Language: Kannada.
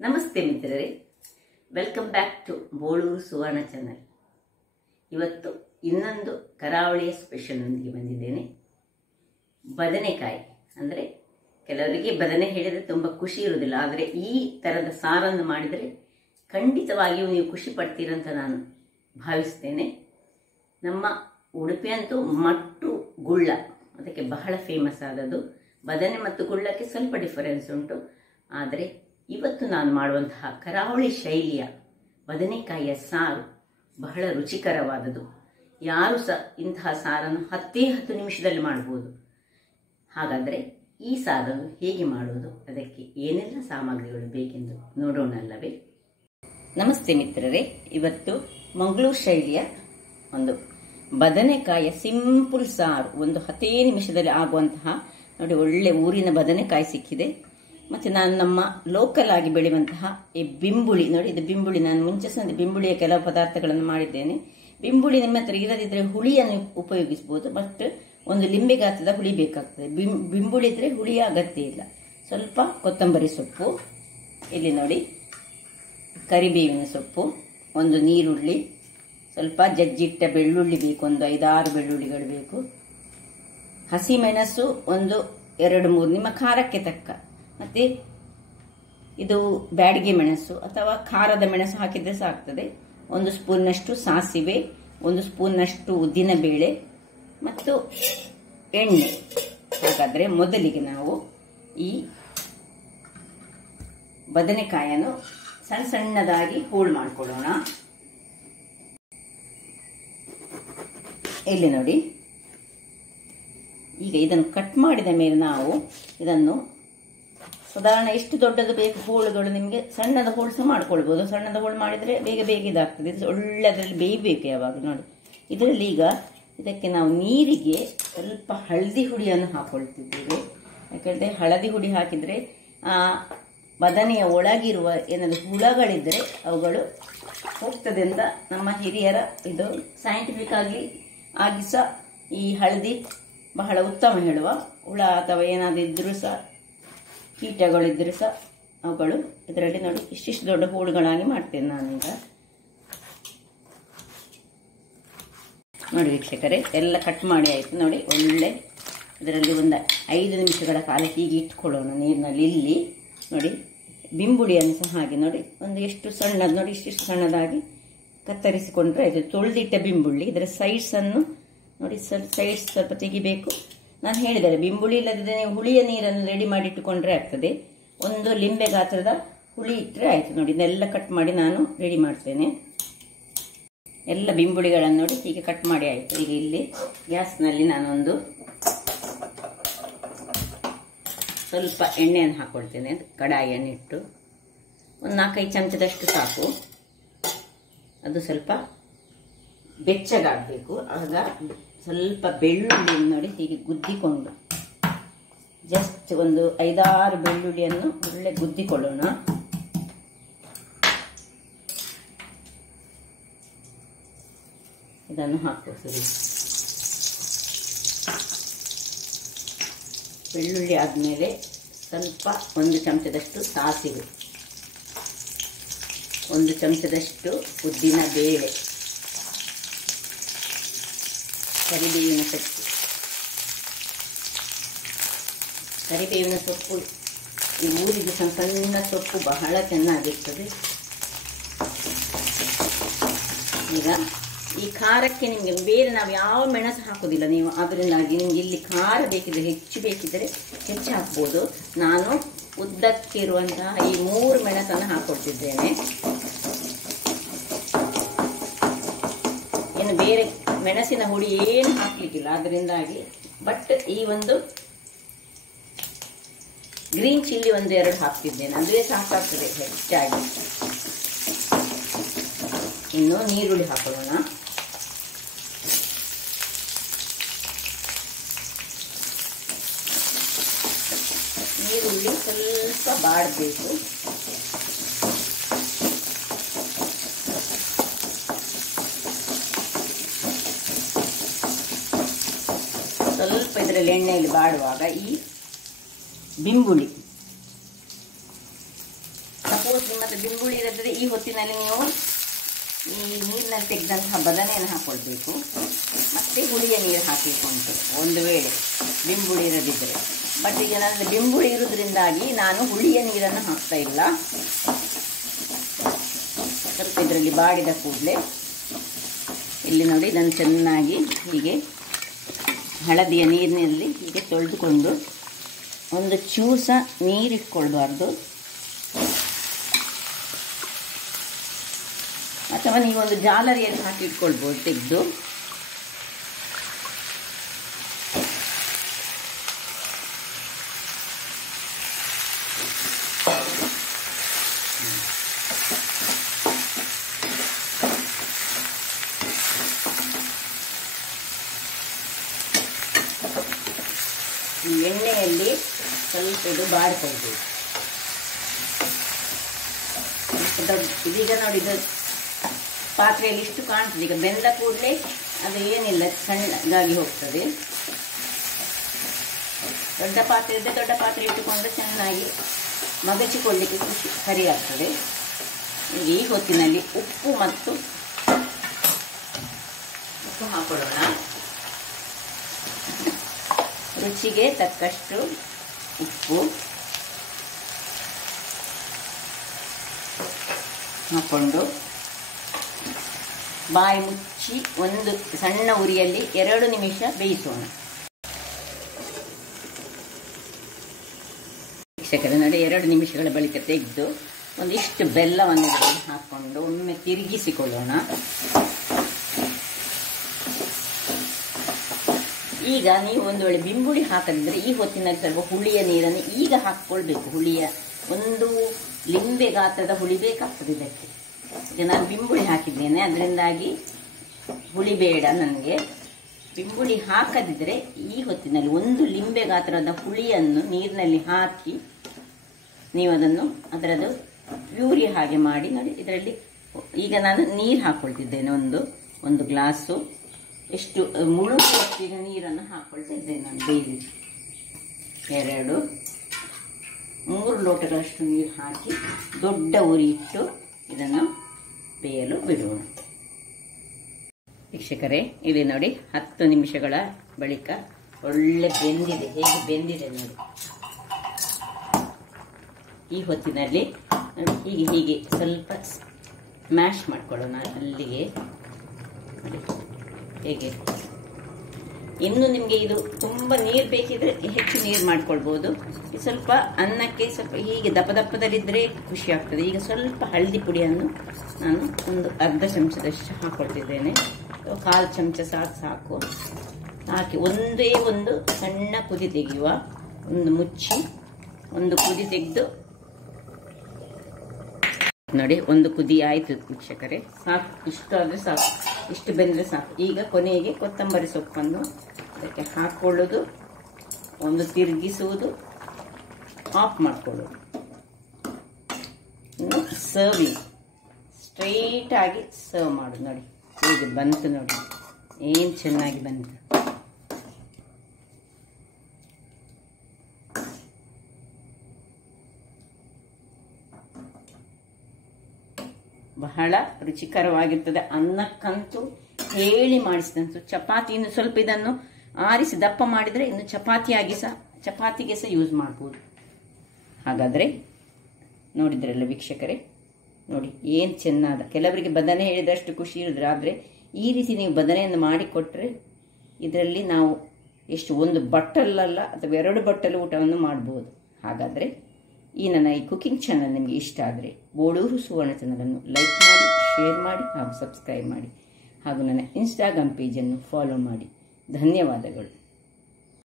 ನಮಸ್ತೆ ಮಿತ್ರರೇ, welcome back to Boloor Suvarna channel. ಇವತ್ತು ಇನ್ನೊಂದು ಕರಾವಳಿಯ ಸ್ಪೆಷಲ್ನೊಂದಿಗೆ ಬಂದಿದ್ದೇನೆ. ಬದನೆಕಾಯಿ ಅಂದರೆ ಕೆಲವರಿಗೆ ಬದನೆ ಹೇಳಿದರೆ ತುಂಬ ಖುಷಿ ಇರುವುದಿಲ್ಲ, ಆದರೆ ಈ ಥರದ ಸಾರನ್ನು ಮಾಡಿದರೆ ಖಂಡಿತವಾಗಿಯೂ ನೀವು ಖುಷಿ ಪಡ್ತೀರಂತ ನಾನು ಭಾವಿಸ್ತೇನೆ. ನಮ್ಮ ಉಡುಪಿಯಂತೂ ಮಟ್ಟು ಗುಳ್ಳ ಅದಕ್ಕೆ ಬಹಳ ಫೇಮಸ್ ಆದದ್ದು. ಬದನೆ ಮತ್ತು ಗುಳ್ಳಕ್ಕೆ ಸ್ವಲ್ಪ ಡಿಫರೆನ್ಸ್ ಉಂಟು, ಆದರೆ ಇವತ್ತು ನಾನು ಮಾಡುವಂತಹ ಕರಾವಳಿ ಶೈಲಿಯ ಬದನೆಕಾಯಿಯ ಸಾರು ಬಹಳ ರುಚಿಕರವಾದದ್ದು. ಯಾರು ಸಹ ಇಂತಹ ಸಾರನ್ನು 10 ನಿಮಿಷದಲ್ಲಿ ಮಾಡ್ಬೋದು. ಹಾಗಾದರೆ ಈ ಸಾರನ್ನು ಹೇಗೆ ಮಾಡುವುದು, ಅದಕ್ಕೆ ಏನೆಲ್ಲ ಸಾಮಗ್ರಿಗಳು ಬೇಕೆಂದು ನೋಡೋಣಲ್ಲವೇ? ನಮಸ್ತೆ ಮಿತ್ರರೇ, ಇವತ್ತು ಮಂಗಳೂರು ಶೈಲಿಯ ಒಂದು ಬದನೆಕಾಯಿಯ ಸಿಂಪಲ್ ಸಾರು, ಒಂದು 10 ನಿಮಿಷದಲ್ಲಿ ಆಗುವಂತಹ ನೋಡಿ, ಒಳ್ಳೆ ಊರಿನ ಬದನೆಕಾಯಿ ಸಿಕ್ಕಿದೆ. ಮತ್ತು ನಾನು ನಮ್ಮ ಲೋಕಲ್ ಆಗಿ ಬೆಳೆಯುವಂತಹ ಈ ಬಿಂಬುಳಿ ನೋಡಿ, ಇದು ಬಿಂಬುಳಿ. ನಾನು ಮುಂಚೆ ಸಹ ಬಿಂಬುಳಿಯ ಕೆಲವು ಪದಾರ್ಥಗಳನ್ನು ಮಾಡಿದ್ದೇನೆ. ಬಿಂಬುಳಿ ನಿಮ್ಮ ಹತ್ರ ಇಲ್ಲದಿದ್ದರೆ ಹುಳಿಯನ್ನು ಉಪಯೋಗಿಸಬಹುದು, ಬಟ್ ಒಂದು ಲಿಂಬೆ ಗಾತ್ರದ ಹುಳಿ ಬೇಕಾಗ್ತದೆ. ಬಿಂಬುಳಿ ಇದ್ರೆ ಹುಳಿಯ ಅಗತ್ಯ ಇಲ್ಲ. ಸ್ವಲ್ಪ ಕೊತ್ತಂಬರಿ ಸೊಪ್ಪು, ಇಲ್ಲಿ ನೋಡಿ ಕರಿಬೇವಿನ ಸೊಪ್ಪು, ಒಂದು ನೀರುಳ್ಳಿ, ಸ್ವಲ್ಪ ಜಜ್ಜಿಟ್ಟ ಬೆಳ್ಳುಳ್ಳಿ ಬೇಕು, ಒಂದು 5-6 ಬೆಳ್ಳುಳ್ಳಿಗಳು ಬೇಕು. ಹಸಿಮೆಣಸು ಒಂದು 2-3 ನಿಮ್ಮ ಖಾರಕ್ಕೆ ತಕ್ಕ. ಮತ್ತೆ ಇದು ಬ್ಯಾಡಿಗೆ ಮೆಣಸು ಅಥವಾ ಖಾರದ ಮೆಣಸು ಹಾಕಿದ್ರೆ ಸಾಕ್ತದೆ. 1 ಸ್ಪೂನ್ನಷ್ಟು ಸಾಸಿವೆ, 1 ಸ್ಪೂನ್ನಷ್ಟು ಉದ್ದಿನ ಬೇಳೆ ಮತ್ತು ಎಣ್ಣೆ. ಹಾಗಾದ್ರೆ ಮೊದಲಿಗೆ ನಾವು ಈ ಬದನೆಕಾಯನ್ನು ಸಣ್ಣ ಸಣ್ಣದಾಗಿ ಹೋಳು ಮಾಡಿಕೊಳ್ಳೋಣ. ಇಲ್ಲಿ ನೋಡಿ, ಈಗ ಇದನ್ನು ಕಟ್ ಮಾಡಿದ ಮೇಲೆ ನಾವು ಇದನ್ನು ಸಾಧಾರಣ ಎಷ್ಟು ದೊಡ್ಡದು ಬೇಕು ಹೋಳುಗಳು, ನಿಮಗೆ ಸಣ್ಣದ ಹೋಳು ಸಹ ಮಾಡ್ಕೊಳ್ಬೋದು. ಸಣ್ಣದ ಹೋಳು ಮಾಡಿದರೆ ಬೇಗ ಬೇಗ ಇದಾಗ್ತದೆ. ಇದು ಒಳ್ಳೆ ಅದರಲ್ಲಿ ಬೇಯಬೇಕು ಯಾವಾಗ. ನೋಡಿ, ಇದರಲ್ಲಿ ಈಗ ಇದಕ್ಕೆ ನಾವು ನೀರಿಗೆ ಸ್ವಲ್ಪ ಹಳದಿ ಹುಡಿಯನ್ನು ಹಾಕೊಳ್ತಿದ್ದೇವೆ. ಯಾಕೆಂದರೆ ಹಳದಿ ಹುಡಿ ಹಾಕಿದರೆ ಬದನೆಯ ಒಳಗಿರುವ ಏನಾದರೂ ಹುಳಗಳಿದ್ದರೆ ಅವುಗಳು ಹೋಗ್ತದೆ ಅಂತ ನಮ್ಮ ಹಿರಿಯರ ಇದು ಸೈಂಟಿಫಿಕ್ ಆಗಿ ಸಹ ಈ ಹಳದಿ ಬಹಳ ಉತ್ತಮ ಹೇಳುವ. ಹುಳ ಅಥವಾ ಏನಾದರೂ ಇದ್ರೂ ಸಹ, ಕೀಟಗಳಿದ್ರೂ ಸಹ ಅವುಗಳು ಇದರಲ್ಲಿ ನೋಡಿ ಇಷ್ಟಿಷ್ಟು ದೊಡ್ಡ ಹೋಳುಗಳಾಗಿ ಮಾಡ್ತೇನೆ ನಾನೀಗ. ನೋಡಿ ವೀಕ್ಷಕರೇ, ಎಲ್ಲ ಕಟ್ ಮಾಡಿ ಆಯಿತು. ನೋಡಿ, ಒಳ್ಳೆ ಇದರಲ್ಲಿ ಒಂದು 5 ನಿಮಿಷಗಳ ಕಾಲ ಹೀಗೆ ಇಟ್ಕೊಳ್ಳೋಣ ನೀರಿನಲ್ಲಿ. ಇಲ್ಲಿ ನೋಡಿ ಬಿಂಬುಳಿಯನ್ನು ಸಹ ಹಾಗೆ ನೋಡಿ, ಒಂದು ಎಷ್ಟು ಸಣ್ಣದು ನೋಡಿ, ಇಷ್ಟಿಷ್ಟು ಸಣ್ಣದಾಗಿ ಕತ್ತರಿಸಿಕೊಂಡ್ರೆ ಇದು ತೊಳೆದಿಟ್ಟ ಬಿಂಬುಳಿ. ಇದರ ಸೈಡ್ಸನ್ನು ನೋಡಿ, ಸೈಡ್ಸ್ ಸ್ವಲ್ಪ ತೆಗಿಬೇಕು. ನಾನು ಹೇಳಿದರೆ ಬಿಂಬುಳಿ ಇಲ್ಲದಿದ್ದರೆ ನೀವು ಹುಳಿಯ ನೀರನ್ನು ರೆಡಿ ಮಾಡಿ ಇಟ್ಟುಕೊಂಡ್ರೆ ಆಗ್ತದೆ. ಒಂದು ಲಿಂಬೆ ಗಾತ್ರದ ಹುಳಿ ಇಟ್ಟರೆ ಆಯಿತು. ನೋಡಿ, ಇದೆಲ್ಲ ಕಟ್ ಮಾಡಿ ನಾನು ರೆಡಿ ಮಾಡ್ತೇನೆ. ಎಲ್ಲ ಬಿಂಬುಳಿಗಳನ್ನು ನೋಡಿ ಹೀಗೆ ಕಟ್ ಮಾಡಿ ಆಯಿತು. ಈಗ ಇಲ್ಲಿ ಗ್ಯಾಸ್ನಲ್ಲಿ ನಾನೊಂದು ಸ್ವಲ್ಪ ಎಣ್ಣೆಯನ್ನು ಹಾಕ್ಕೊಳ್ತೇನೆ. ಕಡಾಯಿಯನ್ನು ಇಟ್ಟು ಒಂದು 4-5 ಚಮಚದಷ್ಟು ಸಾಕು. ಅದು ಸ್ವಲ್ಪ ಬೆಚ್ಚಗಾಗಬೇಕು. ಆಗ ಸ್ವಲ್ಪ ಬೆಳ್ಳುಳ್ಳಿ ನೋಡಿ ಹೀಗೆ ಗುದ್ದಿಕೊಂಡು, ಜಸ್ಟ್ ಒಂದು 5-6 ಬೆಳ್ಳುಳ್ಳಿಯನ್ನು ಒಳ್ಳೆ ಗುದ್ದಿಕೊಳ್ಳೋಣ. ಇದನ್ನು ಹಾಕೋದು. ಬೆಳ್ಳುಳ್ಳಿ ಆದಮೇಲೆ ಸ್ವಲ್ಪ 1 ಚಮಚದಷ್ಟು ಸಾಸಿವೆ, 1 ಚಮಚದಷ್ಟು ಉದ್ದಿನ ಬೇಳೆ, ಕರಿಬೇವಿನ ಸೊಪ್ಪು. ಕರಿಬೇವಿನ ಸೊಪ್ಪು ಈ ಊರಿಗೆ ಸಣ್ಣ ಸೊಪ್ಪು ಬಹಳ ಚೆನ್ನಾಗಿರ್ತದೆ. ಈಗ ಈ ಖಾರಕ್ಕೆ ನಿಮಗೆ ಬೇರೆ ನಾವು ಯಾವ ಮೆಣಸು ಹಾಕೋದಿಲ್ಲ ನೀವು, ಅದರಿಂದಾಗಿ ನಿಮ್ಗೆ ಇಲ್ಲಿ ಖಾರ ಬೇಕಿದ್ರೆ, ಹೆಚ್ಚು ಬೇಕಿದ್ರೆ ಹೆಚ್ಚು ಹಾಕ್ಬೋದು. ನಾನು ಉದ್ದಕ್ಕಿರುವಂತಹ ಈ 3 ಮೆಣಸನ್ನು ಹಾಕೊಳ್ತಿದ್ದೇನೆ. ಏನು ಬೇರೆ ಮೆಣಸಿನ ಹುಡಿ ಏನು ಹಾಕ್ಲಿಕ್ಕಿಲ್ಲ ಅದರಿಂದಾಗಿ. ಬಟ್ ಈ ಒಂದು ಗ್ರೀನ್ ಚಿಲ್ಲಿ 1-2 ಹಾಕ್ತಿದ್ದೇನೆ, ಅಂದ್ರೆ ಸಾಕಾಗ್ತದೆ ಹೆಚ್ಚಾಗಿ. ಇನ್ನು ನೀರುಳ್ಳಿ ಹಾಕೊಳ್ಳೋಣ. ನೀರುಳ್ಳಿ ಸ್ವಲ್ಪ ಬಾಡಬೇಕು. ಸ್ವಲ್ಪ ಇದರಲ್ಲಿ ಎಣ್ಣೆಯಲ್ಲಿ ಬಾಡುವಾಗ ಈ ಬಿಂಬುಳಿ ಸಪೋಸ್ ನಿಮ್ಮ ಹತ್ರ ಬಿಂಬುಳಿ ಇರಿದ್ರೆ ಈ ಹೊತ್ತಿನಲ್ಲಿ ನೀವು ಈ ನೀರಿನಲ್ಲಿ ತೆಗೆದಂತಹ ಬದನೆಯನ್ನು ಹಾಕ್ಕೊಳ್ಬೇಕು. ಮತ್ತು ಹುಳಿಯ ನೀರು ಹಾಕಬೇಕು ಉಂಟು ಒಂದು ವೇಳೆ ಬಿಂಬುಳಿ ಇರದಿದ್ದರೆ. ಬಟ್ ಈಗ ನನ್ನ ಬಿಂಬುಳಿ ಇರೋದ್ರಿಂದಾಗಿ ನಾನು ಹುಳಿಯ ನೀರನ್ನು ಹಾಕ್ತಾ ಇಲ್ಲ. ಸ್ವಲ್ಪ ಇದರಲ್ಲಿ ಬಾಡಿದ ಕೂಡಲೇ ಇಲ್ಲಿ ನೋಡಿ ಇದನ್ನು ಚೆನ್ನಾಗಿ ಹೀಗೆ ಹಳದಿಯ ನೀರಿನಲ್ಲಿ ಹೀಗೆ ತೊಳೆದುಕೊಂಡು ಒಂದು ಚೂಸ ನೀರಿಟ್ಕೊಳ್ಬಾರ್ದು. ಅಥವಾ ನೀವೊಂದು ಜಾಲರಿಯಲ್ಲಿ ಹಾಕಿ ಇಟ್ಕೊಳ್ಬೋದು ತೆಗೆದು. ಈ ಎಣ್ಣೆಯಲ್ಲಿ ಸ್ವಲ್ಪ ಇದು ಬಾಡ್ಕೊಳ್ಬೇಕು. ಇದೀಗ ನೋಡಿ ಇದು ಪಾತ್ರೆಯಲ್ಲಿ ಇಷ್ಟು ಕಾಣ್ತದೆ. ಈಗ ಬೆಂದ ಕೂಡಲೇ ಅದು ಏನಿಲ್ಲ, ಸಣ್ಣಗಾಗಿ ಹೋಗ್ತದೆ. ದೊಡ್ಡ ಪಾತ್ರೆ ಇದ್ದರೆ ದೊಡ್ಡ ಪಾತ್ರೆ ಇಟ್ಟುಕೊಂಡು ಚೆನ್ನಾಗಿ ಮಗಚಿಕೊಳ್ಳಿಕ್ಕೆ ಸರಿ ಆಗ್ತದೆ. ಈ ಹೊತ್ತಿನಲ್ಲಿ ಉಪ್ಪು ಹಾಕೊಳ್ಳೋಣ. ರುಚಿಗೆ ತಕ್ಕಷ್ಟು ಉಪ್ಪು ಹಾಕ್ಕೊಂಡು ಬಾಯಿ ಮುಚ್ಚಿ ಒಂದು ಸಣ್ಣ ಉರಿಯಲ್ಲಿ 2 ನಿಮಿಷ ಬೇಯಿಸೋಣ. ವೀಕ್ಷಕರೇ ನೋಡಿ, 2 ನಿಮಿಷಗಳ ಬಳಿಕ ತೆಗೆದು ಒಂದಿಷ್ಟು ಬೆಲ್ಲವನ್ನು ಹಾಕ್ಕೊಂಡು ಒಮ್ಮೆ ತಿರುಗಿಸಿಕೊಳ್ಳೋಣ. ಈಗ ನೀವು ಒಂದು ವೇಳೆ ಬಿಂಬುಳಿ ಹಾಕದಿದ್ರೆ ಈ ಹೊತ್ತಿನಲ್ಲಿ ಸ್ವಲ್ಪ ಹುಳಿಯ ನೀರನ್ನು ಈಗ ಹಾಕ್ಕೊಳ್ಬೇಕು. ಹುಳಿಯ ಒಂದು ಲಿಂಬೆ ಗಾತ್ರದ ಹುಳಿ ಬೇಕಾಗ್ತದೆ ಇದಕ್ಕೆ. ಈಗ ನಾನು ಬಿಂಬುಳಿ ಹಾಕಿದ್ದೇನೆ, ಅದರಿಂದಾಗಿ ಹುಳಿ ಬೇಡ ನನಗೆ. ಬಿಂಬುಳಿ ಹಾಕದಿದ್ರೆ ಈ ಹೊತ್ತಿನಲ್ಲಿ ಒಂದು ಲಿಂಬೆ ಗಾತ್ರದ ಹುಳಿಯನ್ನು ನೀರಿನಲ್ಲಿ ಹಾಕಿ ನೀವು ಅದರದ್ದು ಪ್ಯೂರಿ ಹಾಗೆ ಮಾಡಿ ನೋಡಿ. ಇದರಲ್ಲಿ ಈಗ ನಾನು ನೀರು ಹಾಕ್ಕೊಳ್ತಿದ್ದೇನೆ. ಒಂದು ಗ್ಲಾಸು ಎಷ್ಟು ಮುಳುಗುವಷ್ಟಿನ ನೀರನ್ನು ಹಾಕ್ಕೊಳ್ತಾ ಇದ್ದೇನೆ ನಾನು ಡೈಲಿ. 2-3 ಲೋಟಗಳಷ್ಟು ನೀರು ಹಾಕಿ ದೊಡ್ಡ ಉರಿ ಇಟ್ಟು ಇದನ್ನು ಬೇಯಲು ಬಿಡೋಣ. ವೀಕ್ಷಕರೇ, ಇಲ್ಲಿ ನೋಡಿ 10 ನಿಮಿಷಗಳ ಬಳಿಕ ಒಳ್ಳೆ ಬೆಂದಿದೆ. ಹೇಗೆ ಬೆಂದಿದೆ ನೋಡಿ. ಈ ಹೊತ್ತಿನಲ್ಲಿ ಹೀಗೆ ಸ್ವಲ್ಪ ಮ್ಯಾಶ್ ಮಾಡ್ಕೊಳ್ಳೋಣ ಅಲ್ಲಿಗೆ. ಹೇಗೆ ಇನ್ನು ನಿಮಗೆ ಇದು ತುಂಬ ನೀರು ಬೇಕಿದ್ರೆ ಹೆಚ್ಚು ನೀರು ಮಾಡ್ಕೊಳ್ಬೋದು. ಸ್ವಲ್ಪ ಅನ್ನಕ್ಕೆ ಸ್ವಲ್ಪ ಹೀಗೆ ದಪ್ಪದಲ್ಲಿದ್ದರೆ ಖುಷಿ ಆಗ್ತದೆ. ಈಗ ಸ್ವಲ್ಪ ಹಳದಿ ಪುಡಿಯನ್ನು ನಾನು ಒಂದು ಅರ್ಧ ಚಮಚದಷ್ಟು ಹಾಕ್ಕೊಳ್ತಿದ್ದೇನೆ. 1/4 ಚಮಚ ಸಾಕು. ಹಾಕಿ ಒಂದೇ ಒಂದು ಸಣ್ಣ ಕುದಿ ತೆಗೆಯುವ. ಮುಚ್ಚಿ ಒಂದು ಕುದಿ ತೆಗೆದು ನೋಡಿ, ಒಂದು ಕುದಿ ಆಯಿತು ವೀಕ್ಷಕರೇ. ಸಾಕು, ಇಷ್ಟು ಆದರೆ ಸಾಕು, ಇಷ್ಟು ಬೆಂದರೆ ಸಾಕು. ಈಗ ಕೊನೆಗೆ ಕೊತ್ತಂಬರಿ ಸೊಪ್ಪನ್ನು ಅದಕ್ಕೆ ಹಾಕ್ಕೊಳ್ಳೋದು, ಒಂದು ತಿರುಗಿಸುವುದು, ಆಫ್ ಮಾಡ್ಕೊಳ್ಳೋದು. ಇನ್ನು ಸರ್ವಿಂಗ್ ಸ್ಟ್ರೈಟ್ ಆಗಿ ಸರ್ವ್ ಮಾಡೋದು. ನೋಡಿ ಹೇಗೆ ಬಂತು ನೋಡಿ, ಏನು ಚೆನ್ನಾಗಿ ಬಂತು. ಬಹಳ ರುಚಿಕರವಾಗಿರ್ತದೆ. ಅನ್ನಕ್ಕಂತೂ ಹೇಳಿ ಮಾಡಿಸಿದಂತೂ. ಚಪಾತಿ ಇನ್ನು ಸ್ವಲ್ಪ ಇದನ್ನು ಆರಿಸಿ ದಪ್ಪ ಮಾಡಿದರೆ ಇನ್ನು ಚಪಾತಿಗೆ ಸಹ ಯೂಸ್ ಮಾಡ್ಬೋದು. ಹಾಗಾದರೆ ನೋಡಿದ್ರಲ್ಲ ವೀಕ್ಷಕರೇ, ನೋಡಿ ಏನು ಚೆನ್ನಾದ. ಕೆಲವರಿಗೆ ಬದನೆ ಹೇಳಿದಷ್ಟು ಖುಷಿ ಇರಿದ್ರೆ, ಆದರೆ ಈ ರೀತಿ ನೀವು ಬದನೆಯನ್ನು ಮಾಡಿಕೊಟ್ರೆ ಇದರಲ್ಲಿ ನಾವು ಎಷ್ಟು ಒಂದು ಬಟ್ಟಲಲ್ಲ ಅಥವಾ 2 ಬಟ್ಟಲು ಊಟವನ್ನು ಮಾಡ್ಬೋದು. ಹಾಗಾದರೆ ಈ ನನ್ನ ಈ ಕುಕಿಂಗ್ ಚಾನಲ್ ನಿಮಗೆ ಇಷ್ಟ ಆದರೆ ಬೋಳೂರು ಸುವರ್ಣ ಚಾನಲನ್ನು ಲೈಕ್ ಮಾಡಿ, ಶೇರ್ ಮಾಡಿ ಹಾಗೂ ಸಬ್ಸ್ಕ್ರೈಬ್ ಮಾಡಿ. ಹಾಗೂ ನನ್ನ ಇನ್ಸ್ಟಾಗ್ರಾಮ್ ಪೇಜನ್ನು ಫಾಲೋ ಮಾಡಿ. ಧನ್ಯವಾದಗಳು.